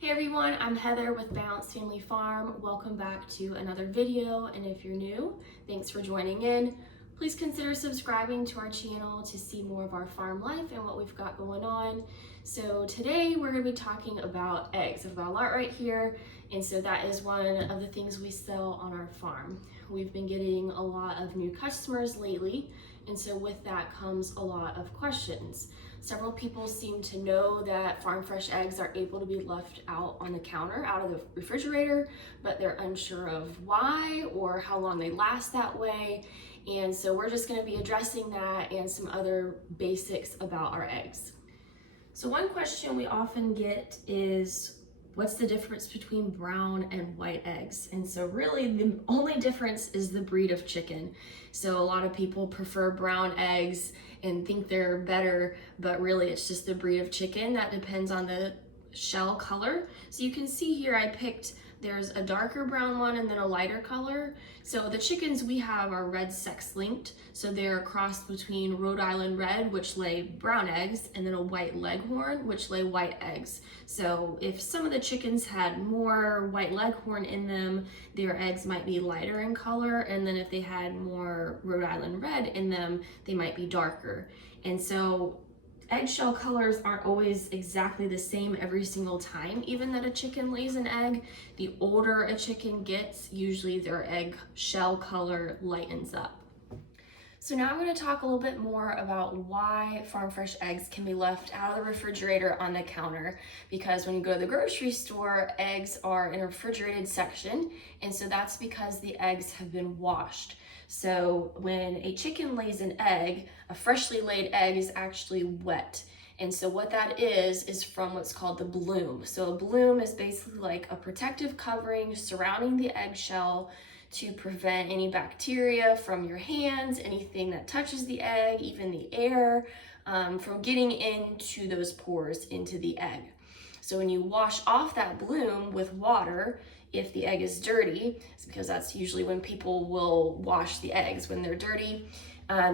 Hey everyone, I'm Heather with Balanced Family Farm. Welcome back to another video, and if you're new, thanks for joining in. Please consider subscribing to our channel to see more of our farm life and what we've got going on. So today we're going to be talking about eggs. I've got a lot right here, and so that is one of the things we sell on our farm. We've been getting a lot of new customers lately, and so with that comes a lot of questions. Several people seem to know that farm fresh eggs are able to be left out on the counter, out of the refrigerator, but they're unsure of why or how long they last that way. And so we're just going to be addressing that and some other basics about our eggs. So one question we often get is, what's the difference between brown and white eggs? And so really the only difference is the breed of chicken. So a lot of people prefer brown eggs and think they're better, but really it's just the breed of chicken that depends on the shell color. So you can see here there's a darker brown one and then a lighter color. So the chickens we have are red sex linked. So they're a cross between Rhode Island Red, which lay brown eggs, and then a white Leghorn, which lay white eggs. So if some of the chickens had more white Leghorn in them, their eggs might be lighter in color. And then if they had more Rhode Island Red in them, they might be darker. And so eggshell colors aren't always exactly the same every single time, even that a chicken lays an egg. The older a chicken gets, usually their egg shell color lightens up. So now I'm going to talk a little bit more about why farm fresh eggs can be left out of the refrigerator on the counter, because when you go to the grocery store, eggs are in a refrigerated section, and so that's because the eggs have been washed. So when a chicken lays an egg, a freshly laid egg is actually wet. And so what that is from what's called the bloom. So a bloom is basically like a protective covering surrounding the eggshell to prevent any bacteria from your hands, anything that touches the egg, even the air, from getting into those pores into the egg. So when you wash off that bloom with water, if the egg is dirty, it's because that's usually when people will wash the eggs, when they're dirty,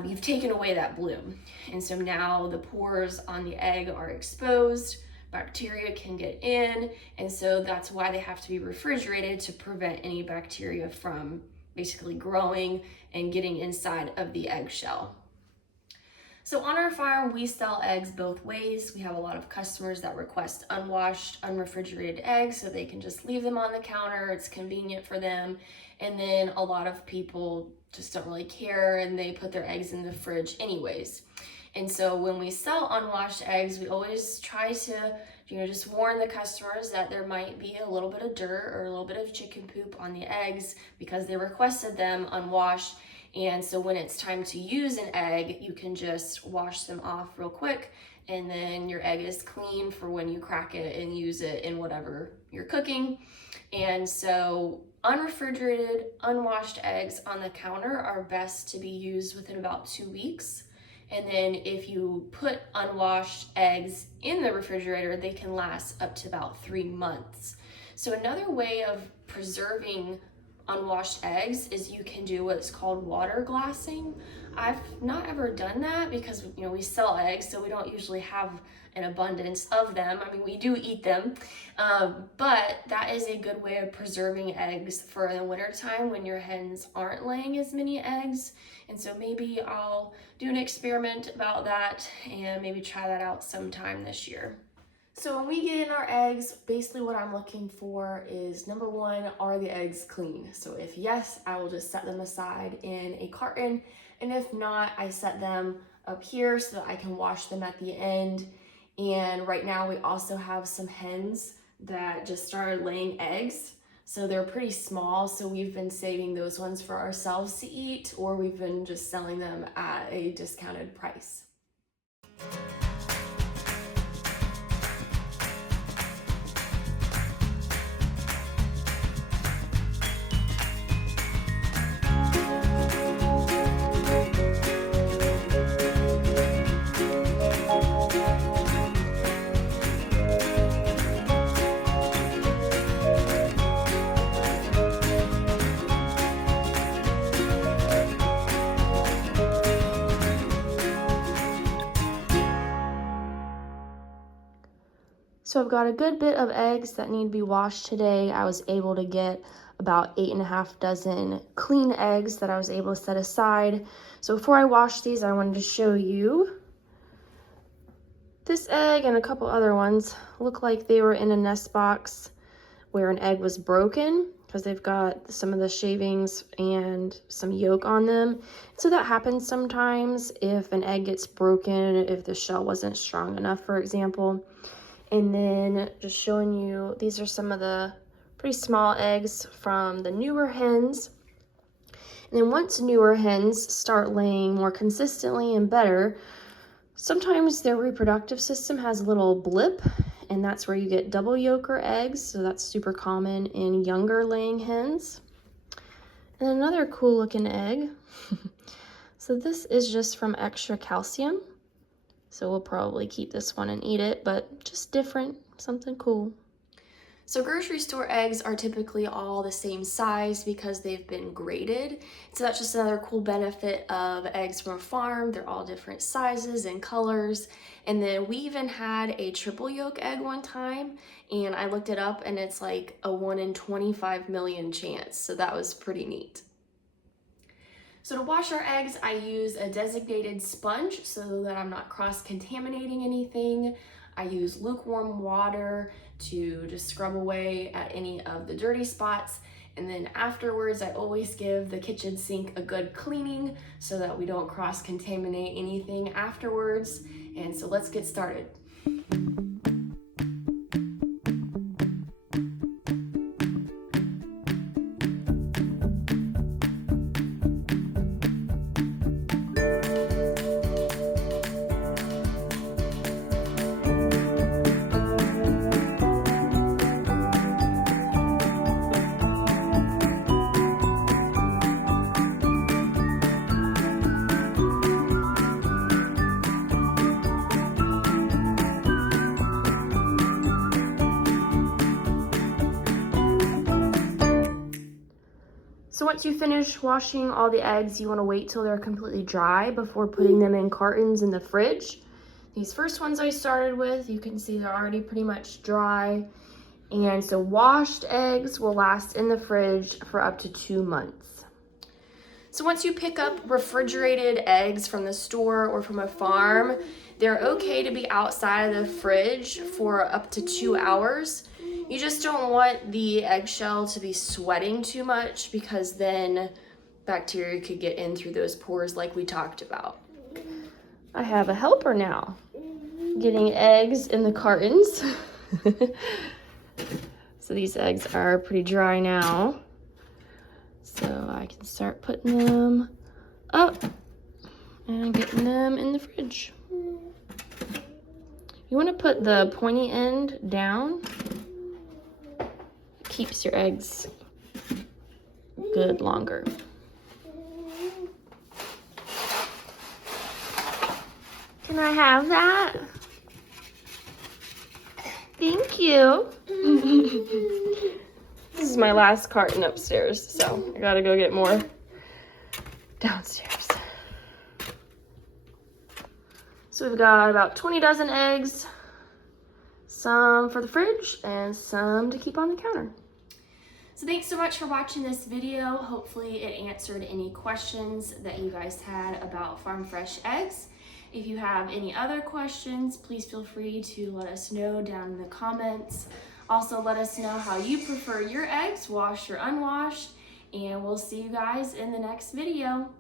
you've taken away that bloom. And so now the pores on the egg are exposed, bacteria can get in, and so that's why they have to be refrigerated to prevent any bacteria from basically growing and getting inside of the eggshell. So on our farm, we sell eggs both ways. We have a lot of customers that request unwashed, unrefrigerated eggs so they can just leave them on the counter. It's convenient for them. And then a lot of people just don't really care and they put their eggs in the fridge anyways. And so when we sell unwashed eggs, we always try to just warn the customers that there might be a little bit of dirt or a little bit of chicken poop on the eggs because they requested them unwashed. And so when it's time to use an egg, you can just wash them off real quick, and then your egg is clean for when you crack it and use it in whatever you're cooking. And so unrefrigerated, unwashed eggs on the counter are best to be used within about 2 weeks. And then if you put unwashed eggs in the refrigerator, they can last up to about 3 months. So another way of preserving unwashed eggs is you can do what's called water glassing. I've not ever done that because we sell eggs, so we don't usually have an abundance of them. I mean, we do eat them, but that is a good way of preserving eggs for the winter time when your hens aren't laying as many eggs. And so maybe I'll do an experiment about that and maybe try that out sometime this year. So when we get in our eggs, basically what I'm looking for is, number one, are the eggs clean? So if yes, I will just set them aside in a carton. And if not, I set them up here so that I can wash them at the end. And right now we also have some hens that just started laying eggs. So they're pretty small. So we've been saving those ones for ourselves to eat, or we've been just selling them at a discounted price. So I've got a good bit of eggs that need to be washed today. I was able to get about 8.5 dozen clean eggs that I was able to set aside. So before I wash these, I wanted to show you this egg and a couple other ones. Look like they were in a nest box where an egg was broken, because they've got some of the shavings and some yolk on them. So that happens sometimes if an egg gets broken, if the shell wasn't strong enough, for example. And then just showing you, these are some of the pretty small eggs from the newer hens. And then once newer hens start laying more consistently and better, sometimes their reproductive system has a little blip, and that's where you get double yolker eggs. So that's super common in younger laying hens. And another cool looking egg. So this is just from extra calcium. So we'll probably keep this one and eat it, but just different, something cool. So grocery store eggs are typically all the same size because they've been graded. So that's just another cool benefit of eggs from a farm. They're all different sizes and colors. And then we even had a triple yolk egg one time, and I looked it up and it's like a 1 in 25 million chance. So that was pretty neat. So to wash our eggs, I use a designated sponge so that I'm not cross-contaminating anything. I use lukewarm water to just scrub away at any of the dirty spots. And then afterwards, I always give the kitchen sink a good cleaning so that we don't cross-contaminate anything afterwards. And so let's get started. So once you finish washing all the eggs, you want to wait till they're completely dry before putting them in cartons in the fridge. These first ones I started with, you can see they're already pretty much dry. And so washed eggs will last in the fridge for up to 2 months. So once you pick up refrigerated eggs from the store or from a farm, they're okay to be outside of the fridge for up to 2 hours. You just don't want the eggshell to be sweating too much, because then bacteria could get in through those pores like we talked about. I have a helper now, getting eggs in the cartons. So these eggs are pretty dry now. So I can start putting them up and getting them in the fridge. You want to put the pointy end down. Keeps your eggs good longer. Can I have that? Thank you. This is my last carton upstairs, so I gotta go get more downstairs. So we've got about 20 dozen eggs, some for the fridge and some to keep on the counter. So thanks so much for watching this video. Hopefully it answered any questions that you guys had about farm fresh eggs. If you have any other questions, please feel free to let us know down in the comments. Also, let us know how you prefer your eggs, washed or unwashed, and we'll see you guys in the next video.